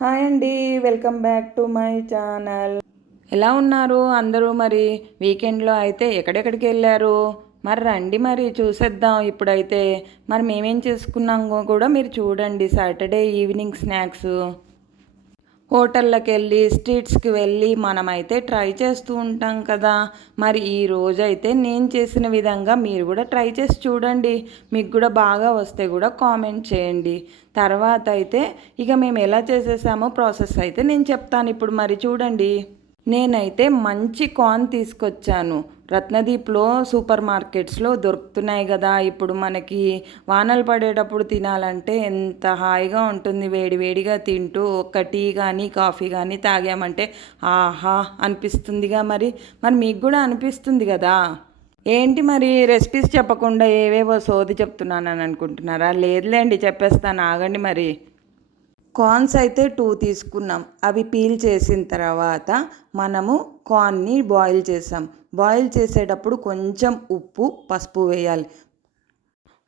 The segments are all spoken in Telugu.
హాయ్ అండి, welcome back to my channel. ఎలా ఉన్నారు అందరూ? మరి వీకెండ్లో అయితే ఎక్కడెక్కడికి వెళ్ళారు? మరి రండి, మరి చూసేద్దాం ఇప్పుడైతే. మరి మేమేం చేసుకున్నామో కూడా మీరు చూడండి. సాటర్డే ఈవినింగ్ స్నాక్స్ హోటళ్ళకి వెళ్ళి స్ట్రీట్స్కి వెళ్ళి మనమైతే ట్రై చేస్తూ ఉంటాం కదా. మరి ఈ రోజైతే నేను చేసిన విధంగా మీరు కూడా ట్రై చేసి చూడండి. మీకు కూడా బాగా వస్తే కూడా కామెంట్ చేయండి. తర్వాత అయితే ఇక మేము ఎలా చేసేసామో ప్రాసెస్ అయితే నేను చెప్తాను ఇప్పుడు. మరి చూడండి, నేనైతే మంచి కార్న్ తీసుకొచ్చాను. రత్నదీప్లో సూపర్ మార్కెట్స్లో దొరుకుతున్నాయి కదా. ఇప్పుడు మనకి వానలు పడేటప్పుడు తినాలంటే ఎంత హాయిగా ఉంటుంది. వేడి వేడిగా తింటూ ఒక టీ కానీ కాఫీ కానీ తాగామంటే ఆహా అనిపిస్తుందిగా. మరి మరి మీకు కూడా అనిపిస్తుంది కదా. ఏంటి మరి రెసిపీస్ చెప్పకుండా ఏవేవో సోది చెప్తున్నానని అనుకుంటున్నారా? లేదులేండి, చెప్పేస్తాను, ఆగండి. మరి కార్న్స్ అయితే 2 తీసుకున్నాం. అవి పీల్ చేసిన తర్వాత మనము కార్న్ని బాయిల్ చేసాం. బాయిల్ చేసేటప్పుడు కొంచెం ఉప్పు పసుపు వేయాలి.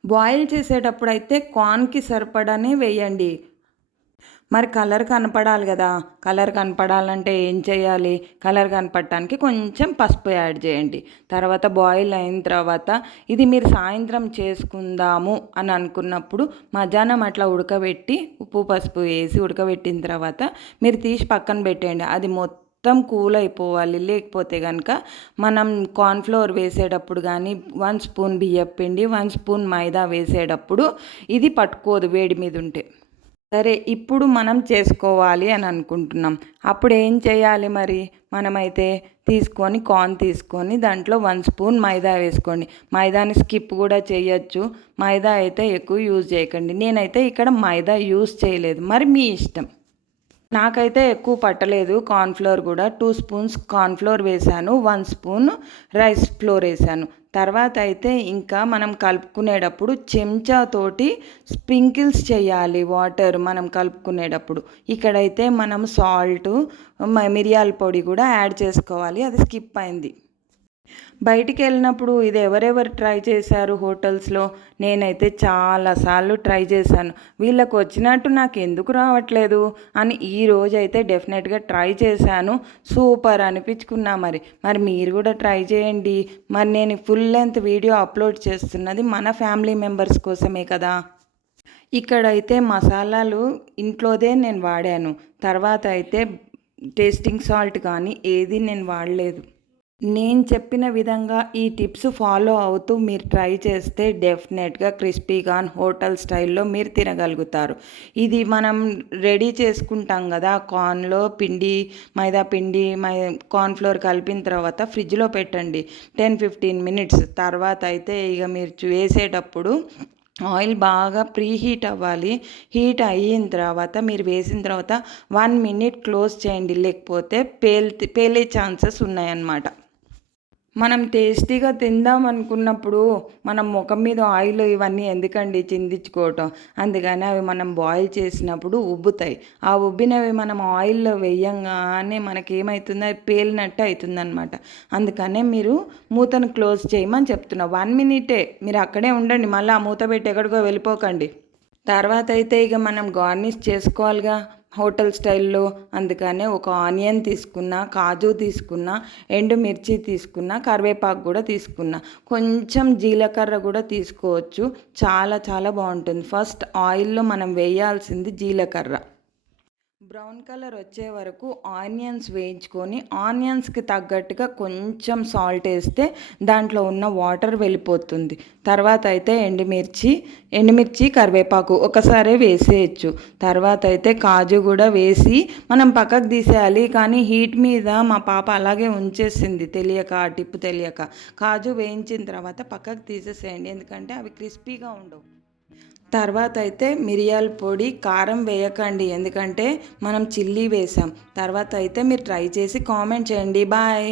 బాయిల్ చేసేటప్పుడు అయితే కార్న్కి సరిపడానే వేయండి. మరి కలర్ కనపడాలి కదా. కలర్ కనపడాలంటే ఏం చేయాలి? కలర్ కనపడటానికి కొంచెం పసుపు యాడ్ చేయండి. తర్వాత బాయిల్ అయిన తర్వాత ఇది మీరు సాయంత్రం చేసుకుందాము అని అనుకున్నప్పుడు మధ్యాహ్నం అట్లా ఉడకబెట్టి ఉప్పు పసుపు వేసి ఉడకబెట్టిన తర్వాత మీరు తీసి పక్కన పెట్టేయండి. అది మొత్తం కూల్ అయిపోవాలి. లేకపోతే కనుక మనం కార్న్ఫ్లోర్ వేసేటప్పుడు కానీ 1 స్పూన్ బియ్యం పిండి 1 స్పూన్ మైదా వేసేటప్పుడు ఇది పట్టుకోదు వేడి మీద ఉంటే. సరే, ఇప్పుడు మనం చేసుకోవాలి అని అనుకుంటున్నాం. అప్పుడు ఏం చేయాలి? మరి మనమైతే కార్న్ తీసుకొని దాంట్లో 1 స్పూన్ మైదా వేసుకోండి. మైదాని స్కిప్ కూడా చేయొచ్చు. మైదా అయితే ఎక్కువ యూజ్ చేయకండి. నేనైతే ఇక్కడ మైదా యూజ్ చేయలేదు. మరి మీ ఇష్టం. నాకైతే ఎక్కువ పట్టలేదు. కార్న్ఫ్లోర్ కూడా 2 స్పూన్స్ కార్న్ఫ్లోర్ వేసాను, 1 స్పూన్ రైస్ ఫ్లోర్ వేసాను. తర్వాత అయితే ఇంకా మనం కలుపుకునేటప్పుడు చెంచాతోటి స్ప్రింకిల్స్ చేయాలి వాటర్ మనం కలుపుకునేటప్పుడు. ఇక్కడైతే మనం సాల్ట్ మిరియాల పొడి కూడా యాడ్ చేసుకోవాలి. అది స్కిప్ అయింది. బయటికి వెళ్ళినప్పుడు ఇది ఎవరెవరు ట్రై చేశారు హోటల్స్లో? నేనైతే చాలాసార్లు ట్రై చేశాను. వీళ్ళకు వచ్చినట్టు నాకు ఎందుకు రావట్లేదు అని ఈరోజైతే డెఫినెట్గా ట్రై చేశాను. సూపర్ అనిపించుకున్నా. మరి మరి మీరు కూడా ట్రై చేయండి. మరి నేను ఫుల్ లెంత్ వీడియో అప్లోడ్ చేస్తున్నది మన ఫ్యామిలీ మెంబర్స్ కోసమే కదా. ఇక్కడైతే మసాలాలు ఇంట్లోదే నేను వాడాను. తర్వాత అయితే టేస్టింగ్ సాల్ట్ కానీ ఏది నేను వాడలేదు. నేను చెప్పిన విధంగా ఈ టిప్స్ ఫాలో అవుతూ మీరు ట్రై చేస్తే డెఫినెట్గా క్రిస్పీ కార్న్ హోటల్ స్టైల్లో మీరు తినగలుగుతారు. ఇది మనం రెడీ చేసుకుంటాం కదా. కార్న్లో పిండి మైదా పిండి కార్న్ఫ్లోర్ కలిపిన తర్వాత ఫ్రిడ్జ్లో పెట్టండి 10-15 మినిట్స్. తర్వాత అయితే ఇక మీరు వేసేటప్పుడు ఆయిల్ బాగా ప్రీ హీట్ అవ్వాలి. హీట్ అయిన తర్వాత మీరు వేసిన తర్వాత 1 మినిట్ క్లోజ్ చేయండి. లేకపోతే పేలే ఛాన్సెస్ ఉన్నాయన్నమాట. మనం టేస్టీగా తిందాం అనుకున్నప్పుడు మనం ముఖం మీద ఆయిల్ ఇవన్నీ ఎందుకండి చిందించుకోవటం. అందుకని అవి మనం బాయిల్ చేసినప్పుడు ఉబ్బుతాయి. ఆ ఉబ్బినవి మనం ఆయిల్లో వేయంగానే మనకేమవుతుంది? అది పేలినట్టు అవుతుందన్నమాట. అందుకనే మీరు మూతను క్లోజ్ చేయమని చెప్తున్నా. 1 మినిటే మీరు అక్కడే ఉండండి. మళ్ళీ ఆ మూత పెట్టి ఎక్కడికో వెళ్ళిపోకండి. తర్వాత అయితే ఇక మనం గార్నిష్ చేసుకోవాలిగా హోటల్ స్టైల్లో. అందుకనే ఒక ఆనియన్ తీసుకున్నా, కాజు తీసుకున్నా, ఎండుమిర్చి తీసుకున్నా, కరివేపాకు కూడా తీసుకున్నా, కొంచెం జీలకర్ర కూడా తీసుకోవచ్చు. చాలా చాలా బాగుంటుంది. ఫస్ట్ ఆయిల్లో మనం వేయాల్సింది జీలకర్ర. బ్రౌన్ కలర్ వచ్చే వరకు ఆనియన్స్ వేయించుకొని ఆనియన్స్కి తగ్గట్టుగా కొంచెం సాల్ట్ వేస్తే దాంట్లో ఉన్న వాటర్ వెళ్ళిపోతుంది. తర్వాత అయితే ఎండుమిర్చి కరివేపాకు ఒకసారి వేసేయచ్చు. తర్వాత అయితే కాజు కూడా వేసి మనం పక్కకు తీసేయాలి. కానీ హీట్ మీద మా పాప అలాగే ఉంచేసింది తెలియక, ఆ టిప్ తెలియక. కాజు వేయించిన తర్వాత పక్కకు తీసేసేయండి, ఎందుకంటే అవి క్రిస్పీగా ఉండవు. తర్వాత అయితే మిరియాల పొడి, కారం వేయకండి, ఎందుకంటే మనం చిల్లీ వేసాం. తర్వాత అయితే మీరు ట్రై చేసి కామెంట్ చేయండి. బాయ్.